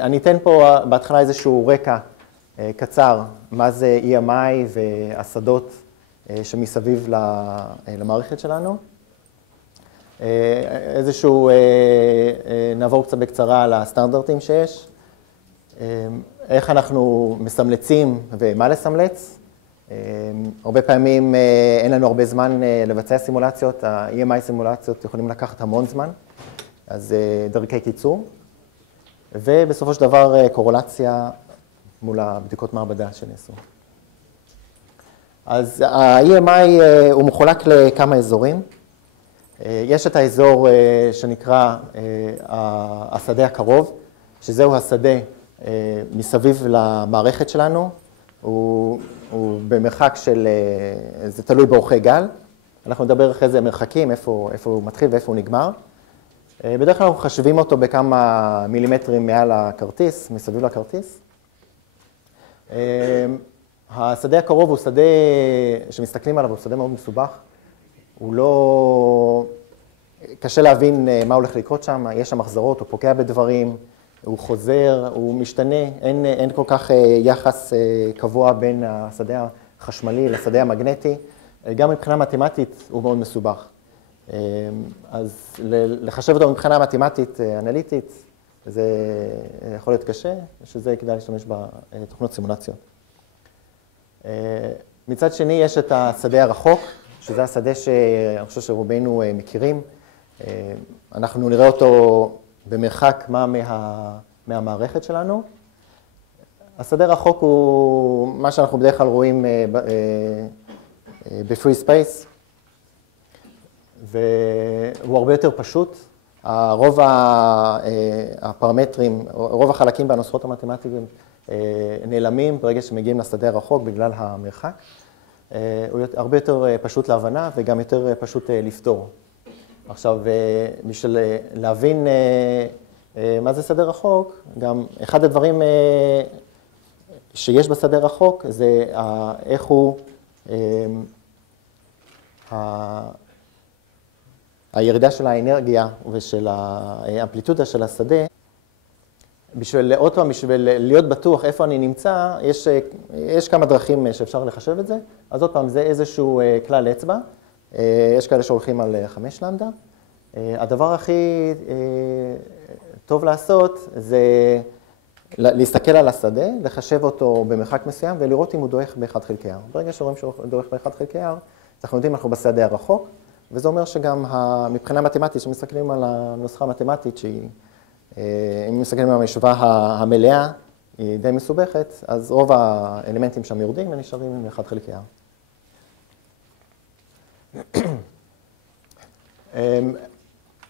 אני אתן פה בהתחלה איזשהו רקע קצר, מה זה EMI והשדות שמסביב למערכת שלנו. נעבור קצת בקצרה על הסטנדרטים שיש, איך אנחנו מסמלצים ומה לסמלץ. הרבה פעמים אין לנו הרבה זמן לבצע סימולציות, ה-EMI סימולציות יכולים לקחת המון זמן, אז דרכי קיצור. ובסופו של דבר קורולציה מול הבדיקות מעבדה שנעשו. אז ה-EMI הוא מחולק לכמה אזורים. יש את האזור שנקרא השדה הקרוב, שזהו השדה מסביב למערכת שלנו. הוא במרחק של, זה תלוי באורכי גל. אנחנו נדבר אחרי זה מרחקים, איפה הוא מתחיל ואיפה הוא נגמר. בדרך כלל אנחנו חשבים אותו בכמה מילימטרים מעל הכרטיס, מסביב לכרטיס. השדה הקרוב הוא שדה שמסתכלים עליו, הוא שדה מאוד מסובך. הוא לא... קשה להבין מה הולך לקרות שם, יש שם מחזרות, הוא פוגע בדברים, הוא חוזר, הוא משתנה, אין כל כך יחס קבוע בין השדה החשמלי לשדה המגנטי. גם מבחינה מתמטית הוא מאוד מסובך. אז לחשב אותו מבחינה מתמטית אנליטית, זה יכול להיות קשה, שזה כדאי להשתמש בתוכנות סימולציות. מצד שני, יש את השדה הרחוק, שזה השדה שאני חושב שרובנו מכירים. אנחנו נראה אותו במרחק מה מהמערכת שלנו. השדה הרחוק הוא מה שאנחנו בדרך כלל רואים בפרי ספייס, והוא הרבה יותר פשוט. רוב הפרמטרים, רוב החלקים בנוסחאות המתמטיות נעלמים ברגע שמגיעים לשדה הרחוק בגלל המרחק. הוא הרבה יותר פשוט להבנה וגם יותר פשוט לפתור. עכשיו, בשביל להבין מה זה שדה רחוק, גם אחד הדברים שיש בשדה רחוק זה איך הוא, הירידה של האנרגיה ושל האמפליטודה של השדה. בשביל להיות בטוח איפה אני נמצא, יש כמה דרכים שאפשר לחשב את זה. אז עוד פעם, זה איזשהו כלל אצבע. יש כאלה שהולכים על 5 למדה. הדבר הכי טוב לעשות זה להסתכל על השדה, לחשב אותו במרחק מסוים ולראות אם הוא דועך ב1 חלקי r. ברגע שרואים שהוא דועך ב1 חלקי r, אנחנו יודעים אנחנו בשדה הרחוק, וזה אומר שגם מבחינה מתמטית, שמסתכלים על הנוסחה המתמטית שהיא, אם מסתכלים על המשוואה המלאה, היא די מסובכת, אז רוב האלמנטים שם יורדים ונשארים עם 1 חלקי r.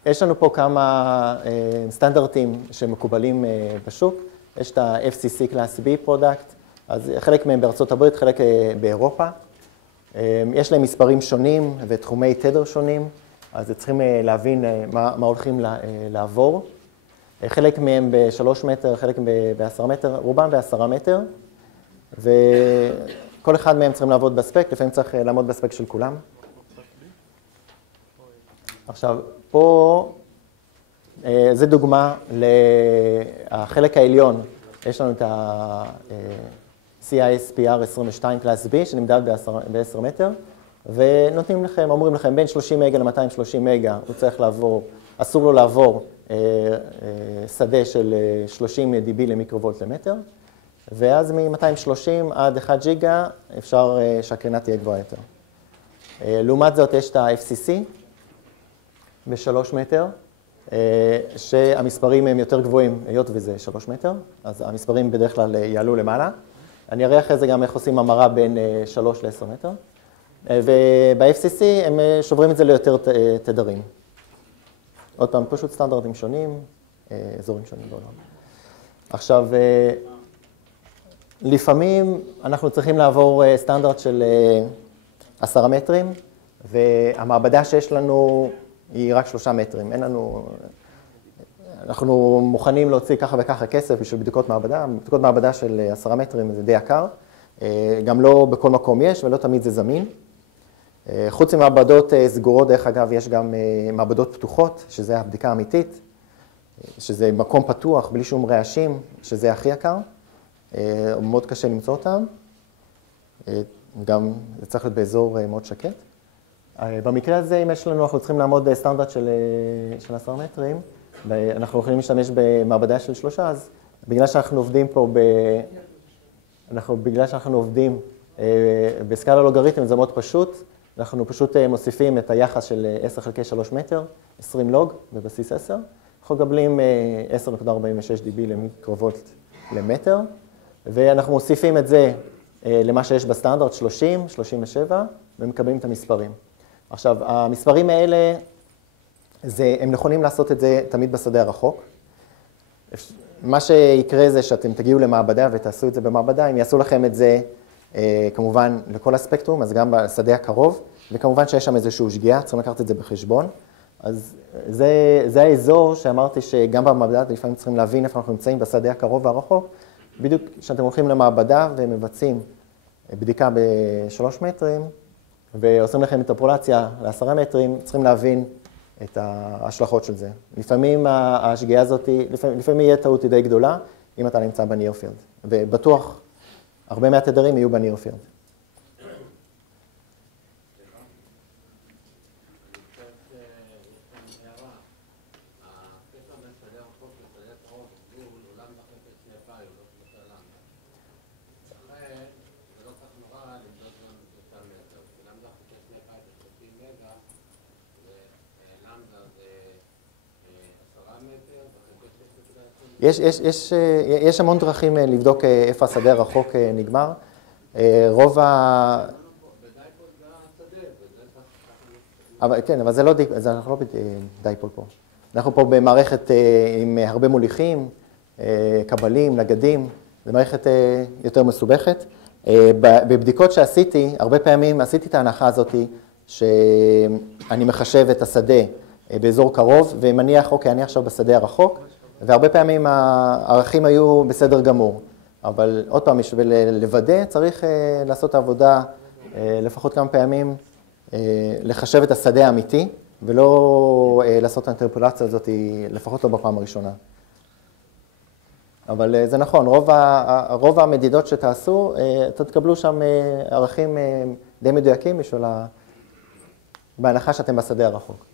יש לנו פה כמה סטנדרטים שמקובלים בשוק. יש את ה-FCC Class B Product, אז חלק מהם בארצות הברית, חלק באירופה. יש להם מספרים שונים ותחומי תדר שונים, אז צריכים להבין מה הולכים לעבור. חלק מהם ב3 מטר, חלק ב10 מטר, רובם ב10 מטר, וכל אחד מהם צריכים לעבוד בספק, לפעמים צריך לעמוד בספק של כולם. עכשיו, פה זה דוגמה לחלק העליון. יש לנו את ה-CISPR 22 Class B שנמדד ב10 מטר, ונותנים לכם, אומרים לכם, בין 30 מגה ל-230 מגה, הוא צריך לעבור, אסור לו לעבור שדה של 30 dB למיקרוולט למטר, ואז מ-230 עד 1 ג'יגה אפשר שהקרינה תהיה גבוהה יותר. לעומת זאת יש את ה-FCC ב3 מטר, שהמספרים הם יותר גבוהים, היות וזה 3 מטר, אז המספרים בדרך כלל יעלו למעלה. אני אראה אחרי זה גם איך עושים המרה בין 3 ל-10 מטר. וב-FCC הם שוברים את זה ליותר תדרים. עוד פעם, פשוט סטנדרטים שונים, אזורים שונים בעולם. עכשיו, לפעמים אנחנו צריכים לעבור סטנדרט של 10 מטרים, והמעבדה שיש לנו היא רק 3 מטרים. אין לנו... אנחנו מוכנים להוציא ככה וככה כסף בשביל בדיקות מעבדה. בדיקות מעבדה של 10 מטרים זה די יקר. גם לא בכל מקום יש ולא תמיד זה זמין. חוץ ממעבדות סגורות, דרך אגב, יש גם מעבדות פתוחות, שזה הבדיקה האמיתית. שזה מקום פתוח, בלי שום רעשים, שזה הכי יקר. מאוד קשה למצוא אותם. גם זה צריך להיות באזור מאוד שקט. במקרה הזה, אם יש לנו, אנחנו צריכים לעמוד בסטנדרט של 10 מטרים, ואנחנו יכולים להשתמש במעבדה של 3, אז בגלל שאנחנו עובדים פה בגלל שאנחנו עובדים בסקאלה לוגריתם, זה מאוד פשוט. אנחנו פשוט מוסיפים את היחס של 10 חלקי 3 מטר, 20 לוג בבסיס 10. אנחנו מקבלים 10.46 dB למיקרוולט למטר, ואנחנו מוסיפים את זה למה שיש בסטנדרט, 30, 37, ומקבלים את המספרים. עכשיו, המספרים האלה, הם נכונים לעשות את זה תמיד בשדה הרחוק. מה שיקרה זה שאתם תגיעו למעבדה ותעשו את זה במעבדה, הם יעשו לכם את זה כמובן לכל הספקטרום, אז גם בשדה הקרוב, וכמובן שיש שם איזשהו שגיאה, צריכים לקחת את זה בחשבון. אז זה האזור שאמרתי שגם במעבדה לפעמים צריכים להבין איפה אנחנו נמצאים בשדה הקרוב והרחוק. בדיוק כשאתם הולכים למעבדה ומבצעים בדיקה ב3 מטרים, ועושים לכם אינטרפולציה ל10 מטרים, צריכים להבין את ההשלכות של זה. לפעמים השגיאה הזאת, לפעמים יהיה טעות די גדולה, אם אתה נמצא בנירפילד. ובטוח, הרבה מהתדרים יהיו בנירפילד. יש המון דרכים לבדוק איפה השדה הרחוק נגמר. רוב כן, אבל אנחנו לא בדייפול פה. אנחנו פה במערכת עם הרבה מוליכים, קבלים, נגדים, זו מערכת יותר מסובכת. בבדיקות שעשיתי, הרבה פעמים עשיתי את ההנחה הזאת שאני מחשב את השדה באזור קרוב, ומניח, אוקיי, אני עכשיו בשדה הרחוק, והרבה פעמים הערכים היו בסדר גמור. אבל עוד פעם, בשביל לוודא, צריך לעשות את העבודה לפחות כמה פעמים, לחשב את השדה האמיתי, ולא לעשות את האינטרפולציה הזאת, לפחות לא בפעם הראשונה. אבל זה נכון, רוב המדידות שתעשו, אתם תקבלו שם ערכים די מדויקים בהנחה שאתם בשדה הרחוק.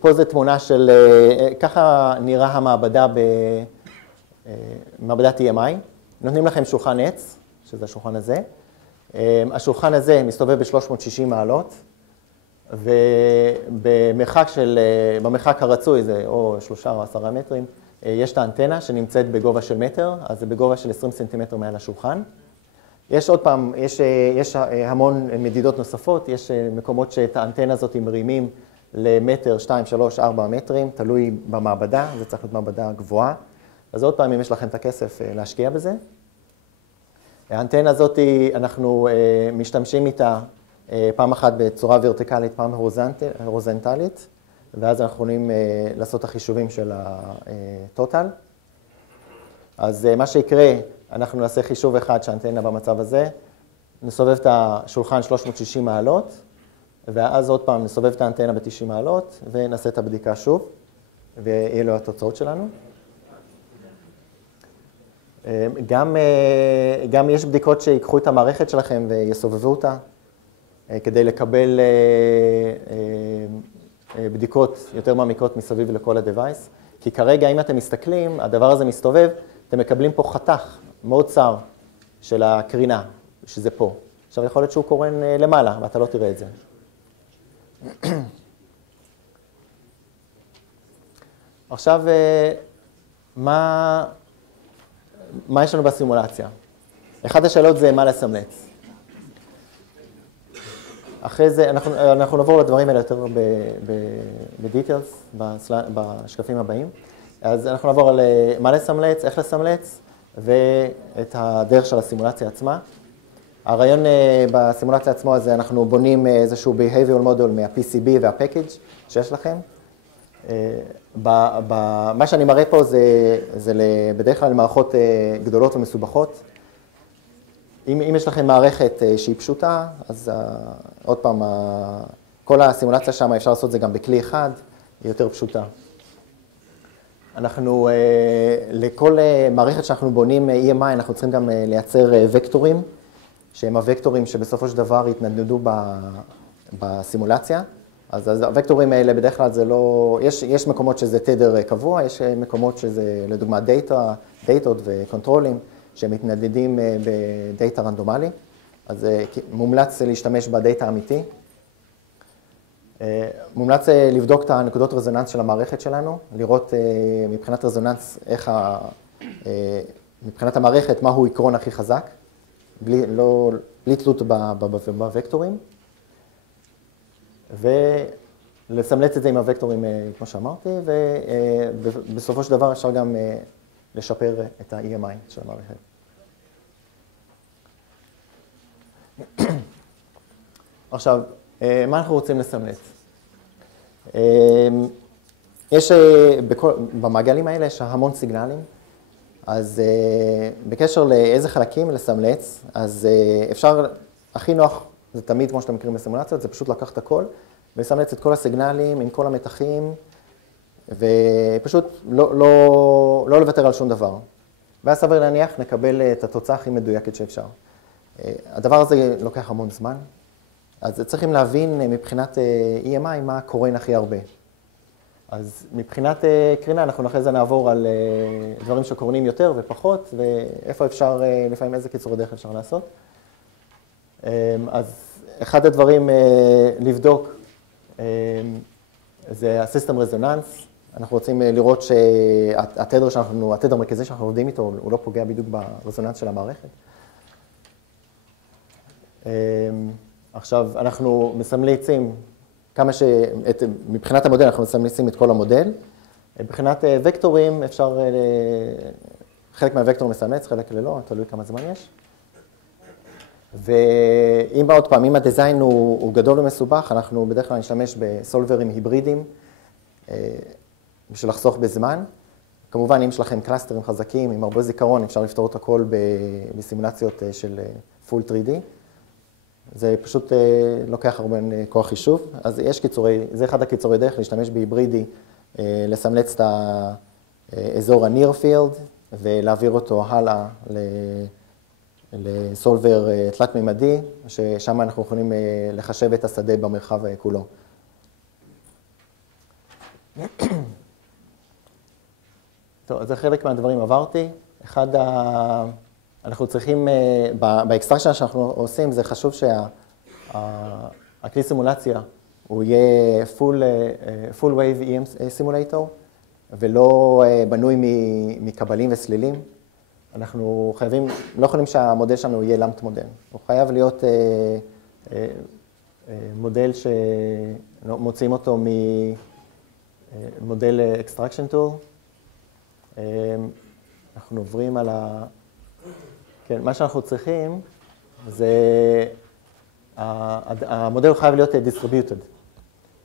פה זו תמונה של, ככה נראה המעבדה במעבדת EMI. נותנים לכם שולחן עץ, שזה השולחן הזה. השולחן הזה מסתובב ב-360 מעלות, ובמרחק הרצוי, זה או 3 או 10 מטרים, יש את האנטנה שנמצאת בגובה של מטר, אז זה בגובה של 20 סנטימטר מעל השולחן. יש עוד פעם, יש המון מדידות נוספות, יש מקומות שאת האנטנה הזאת מרימים למטר, 2, 3, 4 מטרים, תלוי במעבדה, זה צריך להיות מעבדה גבוהה. אז עוד פעם, אם יש לכם את הכסף להשקיע בזה. האנטנה הזאת, אנחנו משתמשים איתה פעם אחת בצורה ורטיקלית, פעם הורזנטלית, ואז אנחנו יכולים לעשות את החישובים של הטוטל. אז מה שיקרה, אנחנו נעשה חישוב אחד שהאנטנה במצב הזה, נסובב את השולחן 360 מעלות, ואז עוד פעם נסובב את האנטנה ב-90 מעלות, ונעשה את הבדיקה שוב, ויהיה לו התוצאות שלנו. גם יש בדיקות שיקחו את המערכת שלכם ויסובבו אותה, כדי לקבל בדיקות יותר מעמיקות מסביב לכל ה-device. כי כרגע, אם אתם מסתכלים, הדבר הזה מסתובב, אתם מקבלים פה חתך מאוד צר של הקרינה, שזה פה. עכשיו יכול להיות שהוא קורן למעלה, ואתה לא תראה את זה. עכשיו, מה יש לנו בסימולציה? אחת השאלות זה מה לסמלץ. אחרי זה, אנחנו נעבור לדברים האלה יותר בדיטיילס, בשקפים הבאים. אז אנחנו נעבור על מה לסמלץ, איך לסמלץ, ואת הדרך של הסימולציה עצמה. הרעיון בסימולציה עצמו הזה, אנחנו בונים איזשהו behavioral model מה-PCB וה-package שיש לכם. מה שאני מראה פה זה בדרך כלל מערכות גדולות ומסובכות. אם יש לכם מערכת שהיא פשוטה, אז עוד פעם, כל הסימולציה שם אפשר לעשות את זה גם בכלי אחד. היא יותר פשוטה. אנחנו, לכל מערכת שאנחנו בונים EMI, אנחנו צריכים גם לייצר וקטורים, שהם הוקטורים שבסופו של דבר יתנדנדו בסימולציה. אז הוקטורים האלה בדרך כלל זה לא, יש מקומות שזה תדר קבוע, יש מקומות שזה לדוגמה דאטות וקונטרולים שהם מתנדנדים בדאטה רנדומלי, אז מומלץ להשתמש בדאטה אמיתי. מומלץ לבדוק את הנקודות רזוננס של המערכת שלנו, לראות מבחינת רזוננס מבחינת המערכת מהו עקרון הכי חזק, בלי תלות בווקטורים. ולסמלץ את זה עם הוקטורים, כמו שאמרתי, ובסופו של דבר אפשר גם לשפר את ה-EMI של המערכת. עכשיו, מה אנחנו רוצים לסמלץ? במעגלים האלה יש המון סיגנלים, אז בקשר לאיזה חלקים לסמלץ, אז אפשר, הכי נוח, זה תמיד כמו שאתם מכירים בסימולציות, זה פשוט לקחת הכל, ולסמלץ את כל הסיגנלים עם כל המתחים, ופשוט לא לוותר על שום דבר. ואז סביר להניח נקבל את התוצאה הכי מדויקת שאפשר. הדבר הזה לוקח המון זמן, אז צריכים להבין מבחינת EMI מה קורן הכי הרבה. אז מבחינת קרינה אנחנו אחרי זה נעבור על דברים שקורנים יותר ופחות, ואיפה אפשר, לפעמים איזה קיצור דרך אפשר לעשות. אז אחד הדברים לבדוק זה הסיסטם רזוננס. אנחנו רוצים לראות שהתדר המרכזי שאנחנו עובדים איתו, הוא לא פוגע בדיוק ברזוננס של המערכת. עכשיו, אנחנו מסמליצים מבחינת המודל אנחנו מסמליצים את כל המודל. מבחינת וקטורים אפשר, חלק מהוקטורים מסמלץ, חלק ללא, תלוי כמה זמן יש. ואם עוד פעם, אם הדיזיין הוא גדול ומסובך, אנחנו בדרך כלל נשתמש בסולברים היברידיים בשביל לחסוך בזמן. כמובן, אם יש לכם קלאסטרים חזקים עם הרבה זיכרון, אפשר לפתור את הכל בסימולציות של Full 3D. זה פשוט לוקח הרבה כוח חישוב. אז יש קיצורי, זה אחד הקיצורי דרך, להשתמש בהיברידי, לסמלץ את האזור ה-near field ולהעביר אותו הלאה לסולבר תלת-ממדי, ששם אנחנו יכולים לחשב את השדה במרחב כולו. טוב, אז זה חלק מהדברים עברתי. אנחנו צריכים, באקסטרקשן שאנחנו עושים, זה חשוב שהכלי סימולציה הוא יהיה full wave EM simulator, ולא בנוי מקבלים וסלילים. אנחנו חייבים, לא יכולים שהמודל שלנו יהיה למפט מודל. הוא חייב להיות מודל שמוציאים אותו ממודל extraction tool. אנחנו עוברים על כן, מה שאנחנו צריכים זה, המודל הוא חייב להיות distributed.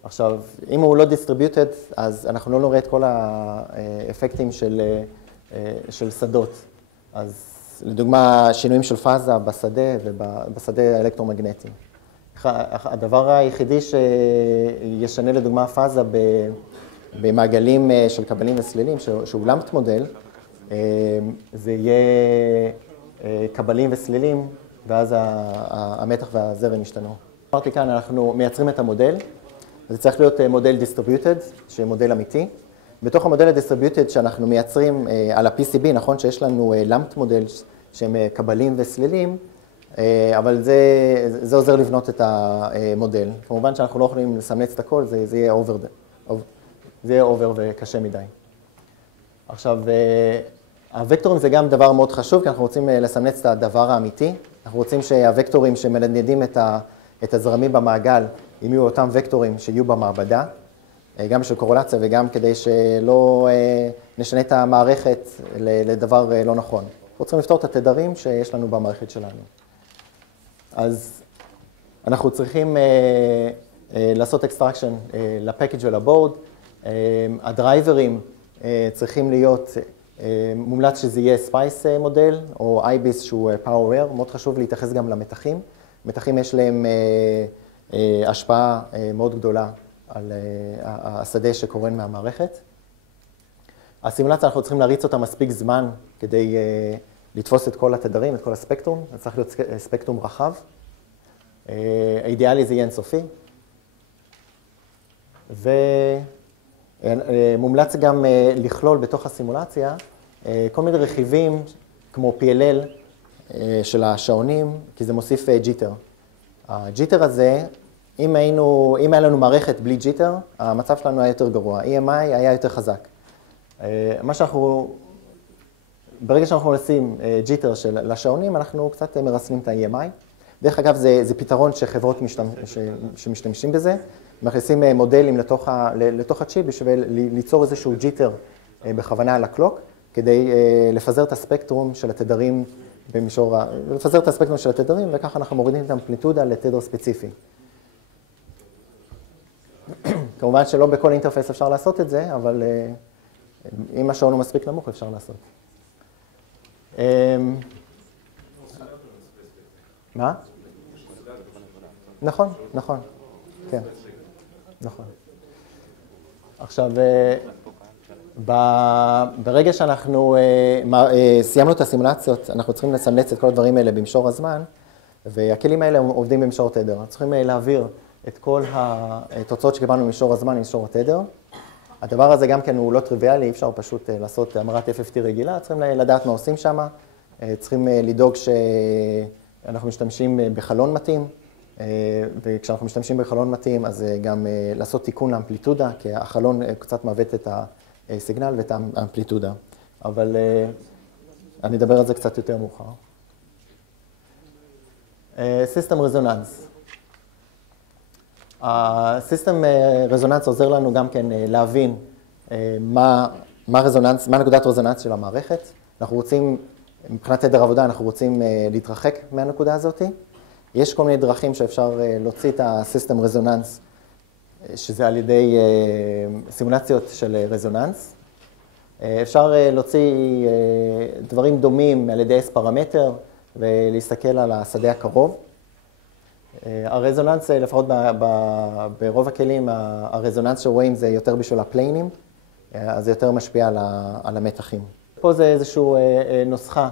עכשיו, אם הוא לא distributed, אז אנחנו לא נראה את כל האפקטים של שדות. אז לדוגמה, שינויים של פאזה בשדה ובשדה האלקטרומגנטי. הדבר היחידי שישנה לדוגמה פאזה במעגלים של קבלים וסלילים, שהוא למפט מודל, זה יהיה קבלים וסלילים, ואז המתח והזרם ישתנו. אמרתי כאן, אנחנו מייצרים את המודל, זה צריך להיות מודל distributed, שמודל אמיתי. בתוך המודל ה-distributed שאנחנו מייצרים על ה-PCB, נכון שיש לנו למפט מודל שהם קבלים וסלילים, אבל זה עוזר לבנות את המודל. כמובן שאנחנו לא יכולים לסמלץ את הכל, זה יהיה אובר וקשה מדי. עכשיו, הוקטורים זה גם דבר מאוד חשוב, כי אנחנו רוצים לסמלץ את הדבר האמיתי. אנחנו רוצים שהוקטורים שמנדנדים את הזרמים במעגל, אם יהיו אותם וקטורים שיהיו במעבדה, גם בשביל קורולציה וגם כדי שלא נשנה את המערכת לדבר לא נכון. אנחנו צריכים לפתור את התדרים שיש לנו במערכת שלנו. אז אנחנו צריכים לעשות אקסטרקשן לפקאג' ולבורד. הדרייברים צריכים להיות, מומלץ שזה יהיה ספייס מודל, או IBIS שהוא PowerWare, מאוד חשוב להתייחס גם למתחים. מתחים יש להם השפעה מאוד גדולה על השדה שקורן מהמערכת. הסימולציה, אנחנו צריכים להריץ אותה מספיק זמן כדי לתפוס את כל התדרים, את כל הספקטרום. זה צריך להיות ספקטרום רחב. האידיאלי זה יהיה אינסופי. ומומלץ גם לכלול בתוך הסימולציה כל מיני רכיבים כמו PLL של השעונים, כי זה מוסיף ג'יטר. הג'יטר הזה, אם היה לנו מערכת בלי ג'יטר, המצב שלנו היה יותר גרוע. EMI היה יותר חזק. ברגע שאנחנו נשים ג'יטר לשעונים, אנחנו קצת מרסנים את ה-EMI. דרך אגב, זה פתרון שחברות שמשתמשים בזה, מכניסים מודלים לתוך הצ'יפ בשביל ליצור איזשהו ג'יטר בכוונה על הקלוק, כדי לפזר את הספקטרום של התדרים וככה אנחנו מורידים את האמפליטודה לתדר ספציפי. כמובן שלא בכל אינטרפייס אפשר לעשות את זה, אבל אם השעון הוא מספיק נמוך אפשר לעשות. מה? נכון, נכון, כן, נכון. עכשיו, ברגע שאנחנו סיימנו את הסימולציות, אנחנו צריכים לסמלץ את כל הדברים האלה במישור הזמן, והכלים האלה עובדים במישור תדר. אנחנו צריכים להעביר את כל התוצאות שקיבלנו במישור הזמן למישור התדר. הדבר הזה גם כן הוא לא טריוויאלי, אי אפשר פשוט לעשות המרת FFT רגילה, צריכים לדעת מה עושים שם, צריכים לדאוג שאנחנו משתמשים בחלון מתאים, וכשאנחנו משתמשים בחלון מתאים, אז גם לעשות תיקון לאמפליטודה, כי החלון קצת מעוות את הסיגנל ואת האמפליטודה. אבל אני אדבר על זה קצת יותר מאוחר. סיסטם רזוננס. הסיסטם רזוננס עוזר לנו גם כן להבין מה נקודת רזוננס של המערכת. אנחנו רוצים, מבחינת תדר עבודה, אנחנו רוצים להתרחק מהנקודה הזאת. יש כל מיני דרכים שאפשר להוציא את הסיסטם רזוננס, שזה על ידי סימולציות של רזוננס. אפשר להוציא דברים דומים על ידי S פרמטר ולהסתכל על השדה הקרוב. הרזוננס, לפחות ברוב הכלים, הרזוננס שרואים זה יותר בשביל הפליינים, אז זה יותר משפיע על המתחים. פה זה איזושהי נוסחה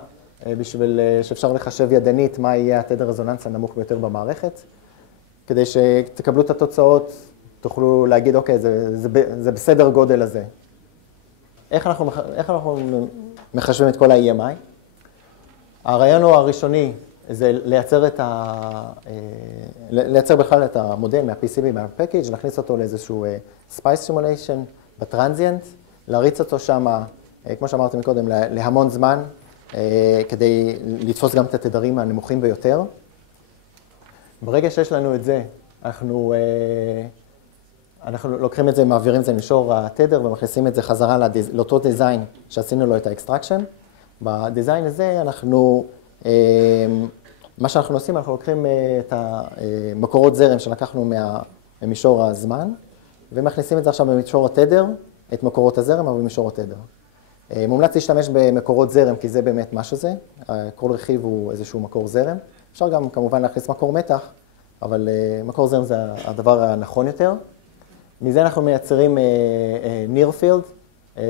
בשביל שאפשר לחשב ידנית מה יהיה התדר רזוננס הנמוך ביותר במערכת, כדי שתקבלו את התוצאות, תוכלו להגיד, אוקיי, זה בסדר גודל הזה. איך אנחנו מחשבים את כל ה-EMI? הרעיון הראשוני זה לייצר בכלל את המודל מה-PCB, מה-Package, להכניס אותו לאיזשהו Spice Simulation בטרנזיאנט, להריץ אותו שם, כמו שאמרתי מקודם, להמון זמן, כדי לתפוס גם את התדרים הנמוכים ביותר. ברגע שיש לנו את זה, אנחנו לוקחים את זה, מעבירים את זה למישור התדר ומכניסים את זה חזרה לאותו דיזיין שעשינו לו את האקסטרקשן. בדיזיין הזה מה שאנחנו עושים, אנחנו לוקחים את המקורות זרם שלקחנו ממישור הזמן, ומכניסים את זה עכשיו במישור התדר, את מקורות הזרם, אבל במישור התדר. מומלץ להשתמש במקורות זרם, כי זה באמת מה שזה. כל רכיב הוא איזשהו מקור זרם. אפשר גם כמובן להכניס מקור מתח, אבל מקור זרם זה הדבר הנכון יותר. מזה אנחנו מייצרים near field,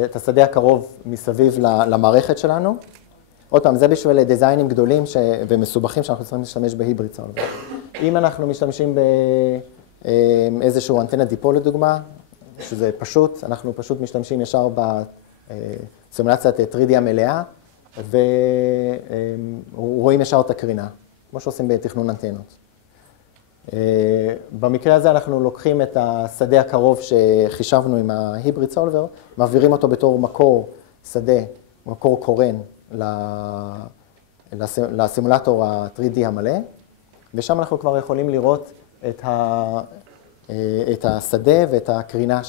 את השדה הקרוב מסביב למערכת שלנו. עוד פעם, זה בשביל דיזיינים גדולים ומסובכים שאנחנו צריכים להשתמש בהיבריד סולבר. אם אנחנו משתמשים באיזשהו אנטנה דיפול לדוגמה, שזה פשוט, אנחנו פשוט משתמשים ישר בסימולציית 3D המלאה, ורואים ישר את הקרינה, כמו שעושים בתכנון אנטנות. במקרה הזה אנחנו לוקחים את השדה הקרוב שחישבנו עם ההיבריד סולבר, מעבירים אותו בתור מקור שדה, מקור קורן, לסימולטור ה-3D המלא, ושם אנחנו כבר יכולים לראות את השדה ואת הקרינה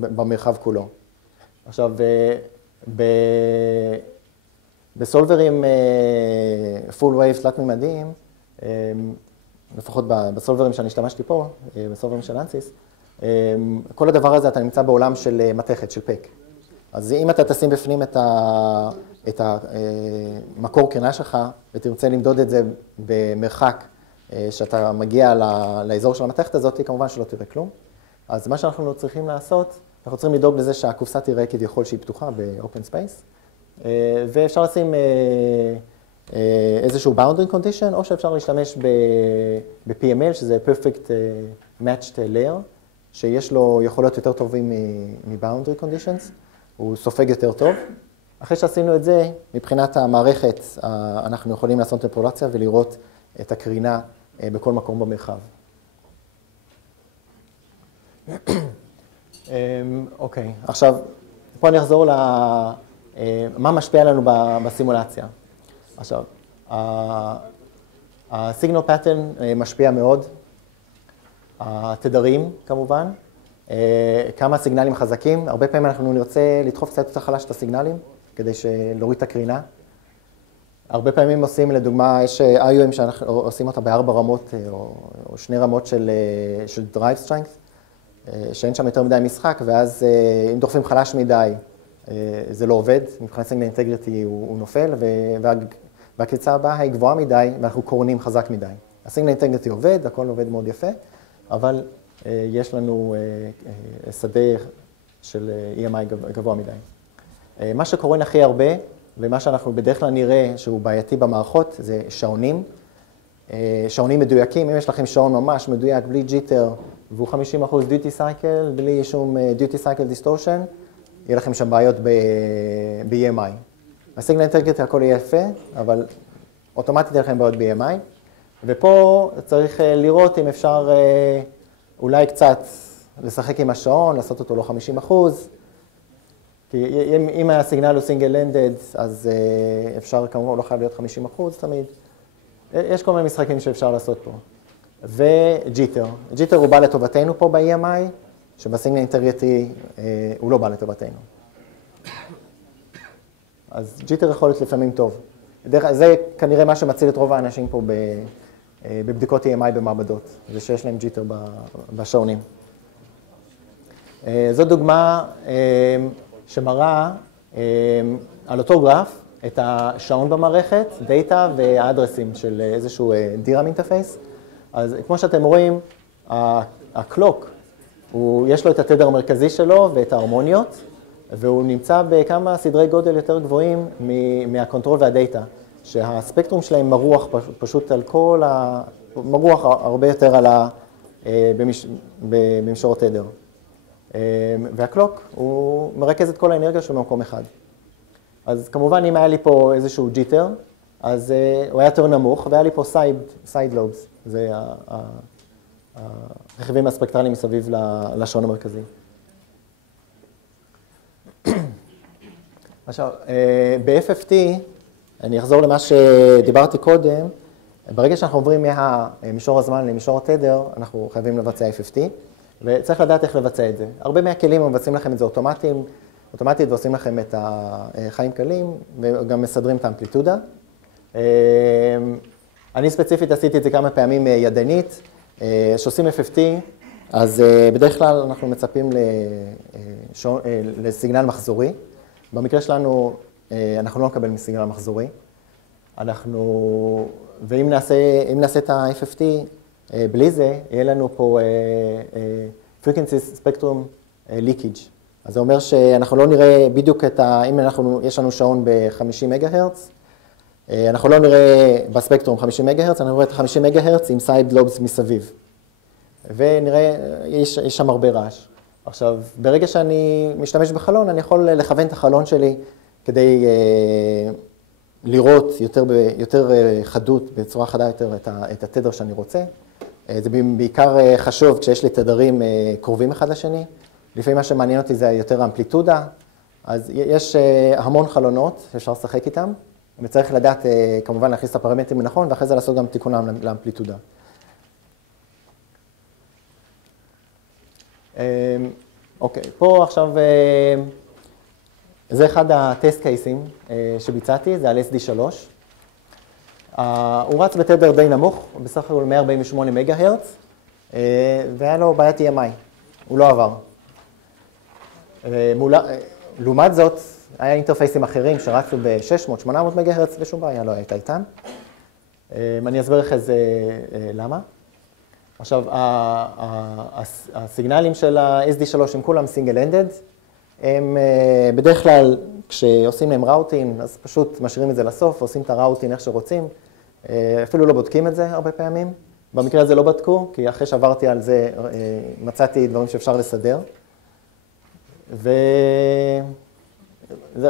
במרחב כולו. עכשיו, בסולברים full wave תלת-ממדיים, לפחות בסולברים שאני השתמשתי פה, בסולברים של אנסיס, כל הדבר הזה אתה נמצא בעולם של מתכת, של פק. אז אם אתה תשים בפנים את המקור קרינה שלך ותרצה למדוד את זה במרחק שאתה מגיע לאזור של המתכת הזאת, כמובן שלא תראה כלום. אז מה שאנחנו צריכים לעשות, אנחנו צריכים לדאוג לזה שהקופסה תראה כביכול שהיא פתוחה ב-open space, ואפשר לשים איזשהו boundary condition, או שאפשר להשתמש ב-PML, שזה perfect matched layer, שיש לו יכולות יותר טובים מ-boundary conditions, הוא סופג יותר טוב. אחרי שעשינו את זה, מבחינת המערכת, אנחנו יכולים לעשות מניפולציה ולראות את הקרינה בכל מקום במרחב. אוקיי, עכשיו, פה אני אחזור מה משפיע לנו בסימולציה. עכשיו, ה-signal pattern משפיע מאוד, התדרים כמובן, כמה סיגנלים חזקים, הרבה פעמים אנחנו נרצה לדחוף קצת יותר חלש את הסיגנלים, כדי להוריד את הקרינה. הרבה פעמים עושים, לדוגמה, יש IOM שאנחנו עושים אותה ב4 רמות או 2 רמות של drive strength, שאין שם יותר מדי משחק, ואז אם דוחפים חלש מדי, זה לא עובד, מבחינת signal integrity הוא נופל, והקריצה הבאה היא גבוהה מדי, ואנחנו קורנים חזק מדי. ה-signal integrity עובד, הכל עובד מאוד יפה, אבל יש לנו שדה של EMI גבוה מדי. מה שקורן הכי הרבה, ומה שאנחנו בדרך כלל נראה שהוא בעייתי במערכות, זה שעונים. שעונים מדויקים, אם יש לכם שעון ממש מדויק, בלי ג'יטר, והוא 50% duty cycle, בלי שום duty cycle distortion, יהיה לכם שם בעיות ב-EMI. הסיגנל אינטגריטי הכל יהיה יפה, אבל אוטומטית יהיה לכם בעיות ב-EMI. ופה צריך לראות אם אפשר אולי קצת לשחק עם השעון, לעשות אותו לא 50%, כי אם הסיגנל הוא סינגל-הנדד, אז אפשר כמובן לא חייב להיות 50% תמיד. יש כל מיני משחקים שאפשר לעשות פה. וג'יטר. ג'יטר הוא בא לטובתנו פה ב-EMI, שבסיגנל אינטגריטי הוא לא בא לטובתנו. אז ג'יטר יכול להיות לפעמים טוב. זה כנראה מה שמציל את רוב האנשים פה בבדיקות EMI במעבדות, זה שיש להם ג'יטר בשעונים. זו דוגמה שמראה על אותו גרף את השעון במערכת, דאטה והאדרסים של איזשהו DRAM אינטרפייס. אז כמו שאתם רואים, הקלוק, יש לו את התדר המרכזי שלו ואת ההרמוניות, והוא נמצא בכמה סדרי גודל יותר גבוהים מהקונטרול והדאטה, שהספקטרום שלהם מרוח פשוט על כל מרוח הרבה יותר במישור התדר. והקלוק, הוא מרכז את כל האנרגיה שלו במקום אחד. אז כמובן, אם היה לי פה איזשהו ג'יטר, אז הוא היה יותר נמוך, והיה לי פה סייד לובס, זה הרכיבים הספקטרליים מסביב לשעון המרכזי. עכשיו, ב-FFT, אני אחזור למה שדיברתי קודם, ברגע שאנחנו עוברים מהמישור הזמן למישור התדר, אנחנו חייבים לבצע FFT, וצריך לדעת איך לבצע את זה. הרבה מהכלים מבצעים לכם את זה אוטומטית ועושים לכם את החיים קלים, וגם מסדרים את האמפליטודה. אני ספציפית עשיתי את זה כמה פעמים ידנית, שעושים FFT, אז בדרך כלל אנחנו מצפים לסיגנל מחזורי. במקרה שלנו, אנחנו לא נקבל מסיגנל מחזורי. ואם נעשה את ה-FFT בלי זה, יהיה לנו פה frequency spectrum leakage. אז זה אומר שאנחנו לא נראה בדיוק אם יש לנו שעון ב-50 מגה-הרץ, אנחנו לא נראה בספקטרום 50 מגה-הרץ, אנחנו נראה את 50 מגה-הרץ עם סייד לובס מסביב. ונראה, יש שם הרבה רעש. עכשיו, ברגע שאני משתמש בחלון, אני יכול לכוון את החלון שלי כדי לראות יותר חדות, בצורה חדה יותר את התדר שאני רוצה. זה בעיקר חשוב כשיש לי תדרים קרובים אחד לשני. לפעמים מה שמעניין אותי זה יותר האמפליטודה. אז יש המון חלונות שאפשר לשחק איתם, וצריך לדעת כמובן להכניס את הפרמטרים נכון, ואחרי זה לעשות גם תיקון לאמפליטודה. אוקיי, פה עכשיו, זה אחד הטסט קייסים שביצעתי, זה על SD3. הוא רץ בתדר די נמוך, בסך הכל 148 מגה-הרץ, והיה לו בעיית EMI, הוא לא עבר. לעומת זאת, היה אינטרפייסים אחרים שרצו ב-600-800 מגה-הרץ, ושום בעיה לא הייתה איתם. אני אסביר לך למה. עכשיו, הסיגנלים של ה-SD3 הם כולם סינגל-אנדד, הם בדרך כלל כשעושים להם ראוטין, אז פשוט משאירים את זה לסוף, עושים את הראוטין איך שרוצים, אפילו לא בודקים את זה הרבה פעמים. במקרה הזה לא בדקו, כי אחרי שעברתי על זה מצאתי דברים שאפשר לסדר. וזה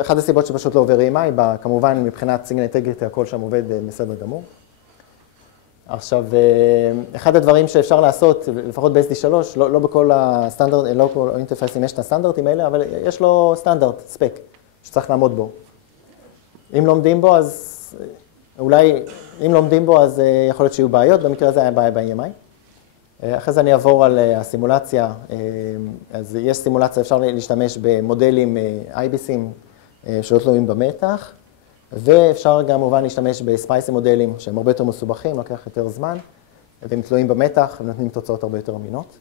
אחת הסיבות שפשוט לא עובר EMI, כמובן מבחינת סיגנל אינטגריטי הכל שם עובד בסדר גמור. עכשיו, אחד הדברים שאפשר לעשות, לפחות ב-SD3, לא בכל הסטנדרט, לא בכל האינטרפייסים יש את הסטנדרטים האלה, אבל יש לו סטנדרט, ספק, שצריך לעמוד בו. אם לומדים בו, אז אולי, אם לומדים בו, אז יכול להיות שיהיו בעיות, במקרה הזה היה בעיה ב-EMI. אחרי זה אני אעבור על הסימולציה, אז יש סימולציה, אפשר להשתמש במודלים IBCים שלא תלויים במתח, ואפשר גם כמובן להשתמש בספייסי מודלים שהם הרבה יותר מסובכים, לוקח יותר זמן, והם תלויים במתח ונותנים תוצאות הרבה יותר אמינות.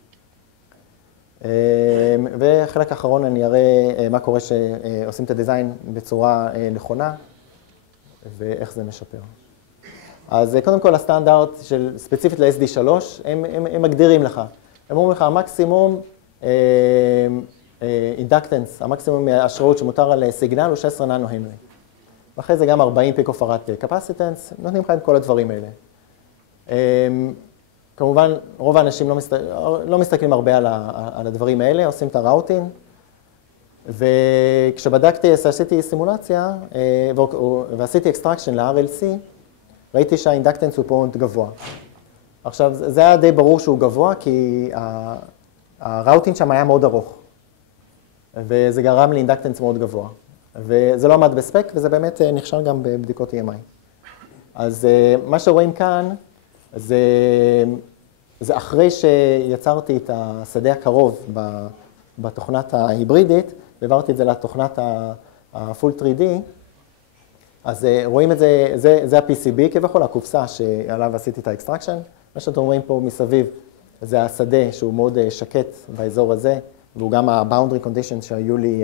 וחלק האחרון אני אראה מה קורה שעושים את הדיזיין בצורה נכונה, ואיך זה משפר. אז קודם כל הסטנדרט של ספציפית ל-SD3, הם מגדירים לך. הם אומרים לך, המקסימום אינדקטנס, המקסימום השראות שמותר על סיגנל הוא 16 ננו הנרי. ואחרי זה גם 40 פיקופרט קפסיטנס, נותנים לך את כל הדברים האלה. כמובן, רוב האנשים לא מסתכלים הרבה על הדברים האלה, עושים את הראוטין, וכשבדקתי, עשיתי סימולציה, ועשיתי אקסטרקשן ל-RLC, ראיתי שהאינדקטנס הוא פה מאוד גבוה. עכשיו, זה היה די ברור שהוא גבוה, כי הראוטין שם היה מאוד ארוך, וזה גרם לאינדקטנס מאוד גבוה. וזה לא עמד בספק, וזה באמת נכשל גם בבדיקות EMI. אז מה שרואים כאן, זה אחרי שיצרתי את השדה הקרוב בתוכנת ההיברידית, והעברתי את זה לתוכנת ה-Full 3D, אז רואים את זה, זה ה-PCB כבכל, הקופסה שעליו עשיתי את האקסטרקשן. מה שאתם רואים פה מסביב, זה השדה שהוא מאוד שקט באזור הזה, והוא גם ה-boundary conditions שהיו לי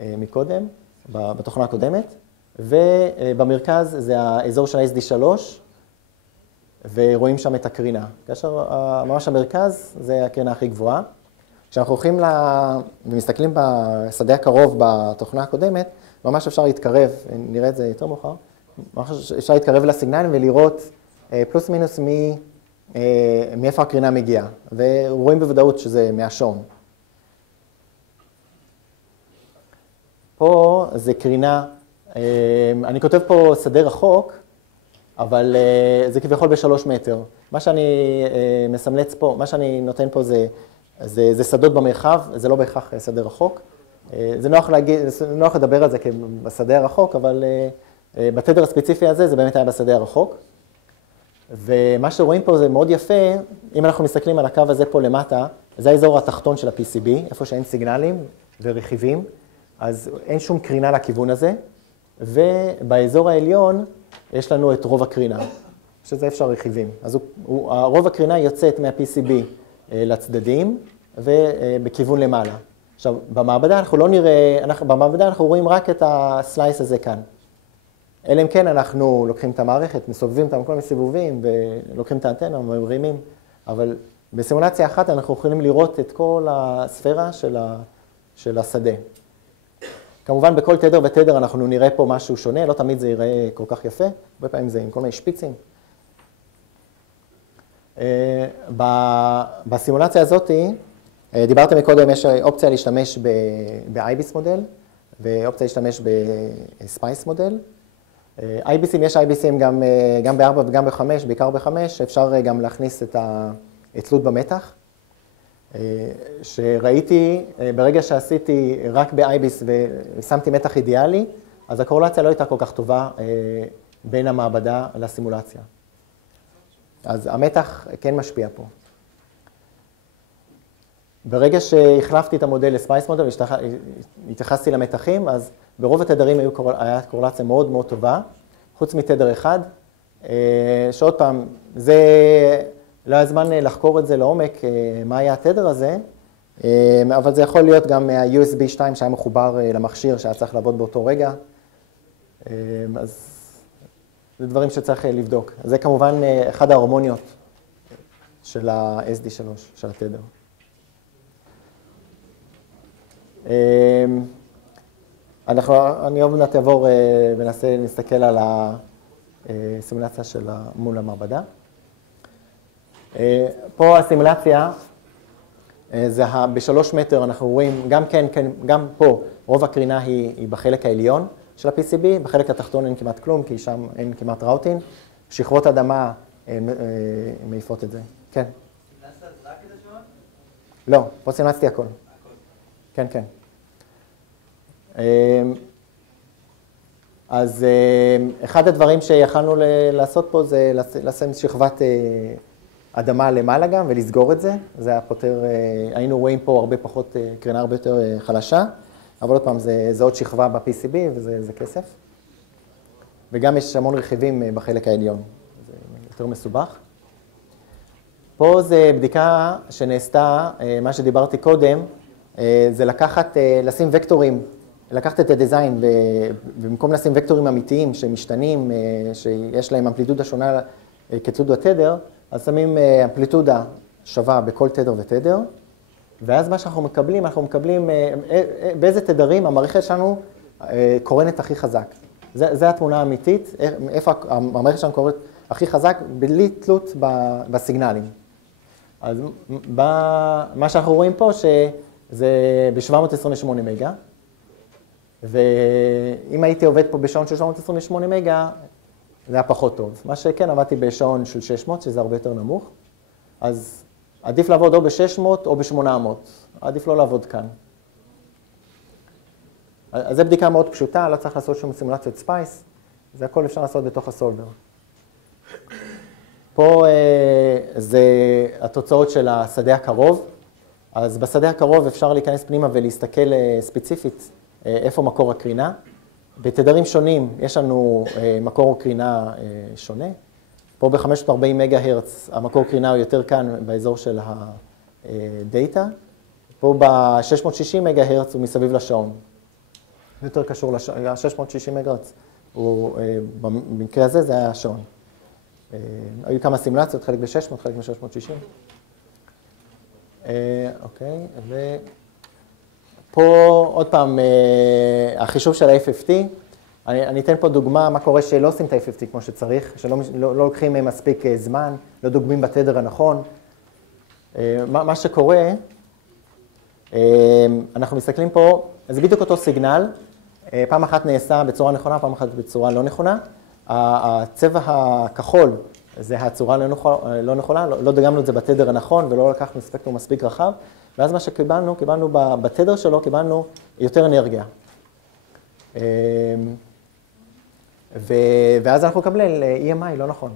מקודם, בתוכנה הקודמת. ובמרכז זה האזור של ה-SD3, ורואים שם את הקרינה. כאשר ממש המרכז זה הקרינה הכי גבוהה. כשאנחנו הולכים ומסתכלים בשדה הקרוב בתוכנה הקודמת, ממש אפשר להתקרב, נראה את זה יותר מאוחר, ממש אפשר להתקרב לסיגנלים ולראות פלוס מינוס מאיפה הקרינה מגיעה, ורואים בוודאות שזה מהשעון. פה זה קרינה, אני כותב פה שדה רחוק, אבל זה כביכול ב3 מטר. מה שאני מסמלץ פה, מה שאני נותן פה זה שדות במרחב, זה לא בהכרח שדה רחוק. זה נוח לדבר על זה בשדה הרחוק, אבל בתדר הספציפי הזה זה באמת היה בשדה הרחוק. ומה שרואים פה זה מאוד יפה, אם אנחנו מסתכלים על הקו הזה פה למטה, זה האזור התחתון של ה-PCB, איפה שאין סיגנלים ורכיבים, אז אין שום קרינה לכיוון הזה, ובאזור העליון יש לנו את רוב הקרינה, שזה אפשר רכיבים. אז רוב הקרינה יוצאת מה-PCB לצדדים ובכיוון למעלה. עכשיו, במעבדה אנחנו לא נראה, במעבדה אנחנו רואים רק את הסלייס הזה כאן. אלא אם כן אנחנו לוקחים את המערכת, מסובבים אותם כל מיני סיבובים ולוקחים את האנטנה ומרימים, אבל בסימולציה אחת אנחנו יכולים לראות את כל הספירה של השדה. כמובן בכל תדר ותדר אנחנו נראה פה משהו שונה, לא תמיד זה ייראה כל כך יפה, הרבה פעמים זה עם כל מיני שפיצים. בסימולציה הזאת, דיברתם מקודם, יש אופציה להשתמש ב-IBIS מודל, ואופציה להשתמש ב-SPICE מודל. יש IBISים גם ב-4 וגם ב-5, בעיקר ב-5, אפשר גם להכניס את התלות במתח. שראיתי, ברגע שעשיתי רק ב-IBIS ושמתי מתח אידיאלי, אז הקורלציה לא הייתה כל כך טובה בין המעבדה לסימולציה. אז המתח כן משפיע פה. ברגע שהחלפתי את המודל לספייס מודל והתייחסתי למתחים, אז ברוב התדרים היה קורלציה מאוד מאוד טובה, חוץ מתדר אחד, שעוד פעם, זה לא היה זמן לחקור את זה לעומק, מה היה התדר הזה, אבל זה יכול להיות גם מה-USB 2 שהיה מחובר למכשיר שהיה צריך לעבוד באותו רגע, אז זה דברים שצריך לבדוק. זה כמובן אחד ההרמוניות של ה-SD3, של התדר. אני עוד מעט אעבור ונסה להסתכל על הסימולציה מול המעבדה. פה הסימולציה, זה ב3 מטר, אנחנו רואים, גם פה רוב הקרינה היא בחלק העליון של ה-PCB, בחלק התחתון אין כמעט כלום, כי שם אין כמעט ראוטין. שכבות אדמה מעיפות את זה. כן. סימלצת רק את השעון? לא, פה סימלצתי הכל. כן, כן. אז אחד הדברים שיכלנו לעשות פה זה לשים שכבת אדמה למעלה גם ולסגור את זה. זה היה פותר, היינו רואים פה הרבה פחות, קרינה הרבה יותר חלשה, אבל עוד פעם זה עוד שכבה ב-PCB וזה כסף. וגם יש המון רכיבים בחלק העליון, זה יותר מסובך. פה זה בדיקה שנעשתה, מה שדיברתי קודם, זה לשים וקטורים, לקחת את הדיזיין, ובמקום לשים וקטורים אמיתיים שמשתנים, שיש להם אמפליטודה שונה כתלות בתדר, אז שמים אמפליטודה שווה בכל תדר ותדר, ואז מה שאנחנו מקבלים באיזה תדרים המערכת שלנו קורנת הכי חזק. זה התמונה האמיתית, איפה המערכת שלנו קורנת הכי חזק, בלי תלות בסיגנלים. אז מה שאנחנו רואים פה, שזה ב-728 מגה, ואם הייתי עובד פה בשעון של 728 מגה, זה היה פחות טוב. מה שכן, עבדתי בשעון של 600, שזה הרבה יותר נמוך, אז עדיף לעבוד או ב-600 או ב-800, עדיף לא לעבוד כאן. אז זו בדיקה מאוד פשוטה, לא צריך לעשות שום סימולציית ספייס, זה הכל אפשר לעשות בתוך הסולבר. פה זה התוצאות של השדה הקרוב, אז בשדה הקרוב אפשר להיכנס פנימה ולהסתכל ספציפית איפה מקור הקרינה. בתדרים שונים יש לנו מקור קרינה שונה. פה ב-540 מגה הרץ המקור קרינה הוא יותר כאן באזור של הדאטה. פה ב-660 מגה הרץ הוא מסביב לשעון. יותר קשור לשעון, ה-660 מגה הרץ, במקרה הזה זה היה השעון. היו כמה סימולציות, חלק ב-600, חלק ב-660. אוקיי, ופה עוד פעם החישוב של ה-FFT. אני אתן פה דוגמה מה קורה שלא עושים את ה-FFT כמו שצריך, שלא לוקחים מספיק זמן, לא דוגמים בתדר הנכון. מה שקורה, אנחנו מסתכלים פה, זה בדיוק אותו סיגנל, פעם אחת נעשה בצורה נכונה, פעם אחת בצורה לא נכונה. הצבע הכחול זה הצורה לא נכונה, לא דגמנו את זה בתדר הנכון ולא לקחנו ספקטרום מספיק רחב, ואז מה שקיבלנו, בתדר שלו קיבלנו יותר אנרגיה. ואז אנחנו מקבלים EMI לא נכון.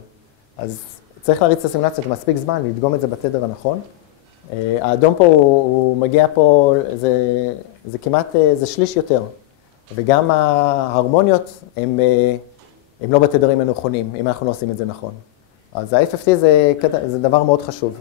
אז צריך להריץ את הסימולציות מספיק זמן ולדגום את זה בתדר הנכון. האדום פה הוא מגיע פה, זה כמעט, זה שליש יותר. וגם ההרמוניות הם לא בתדרים הנכונים, אם אנחנו לא עושים את זה נכון. אז ה-FFT זה דבר מאוד חשוב.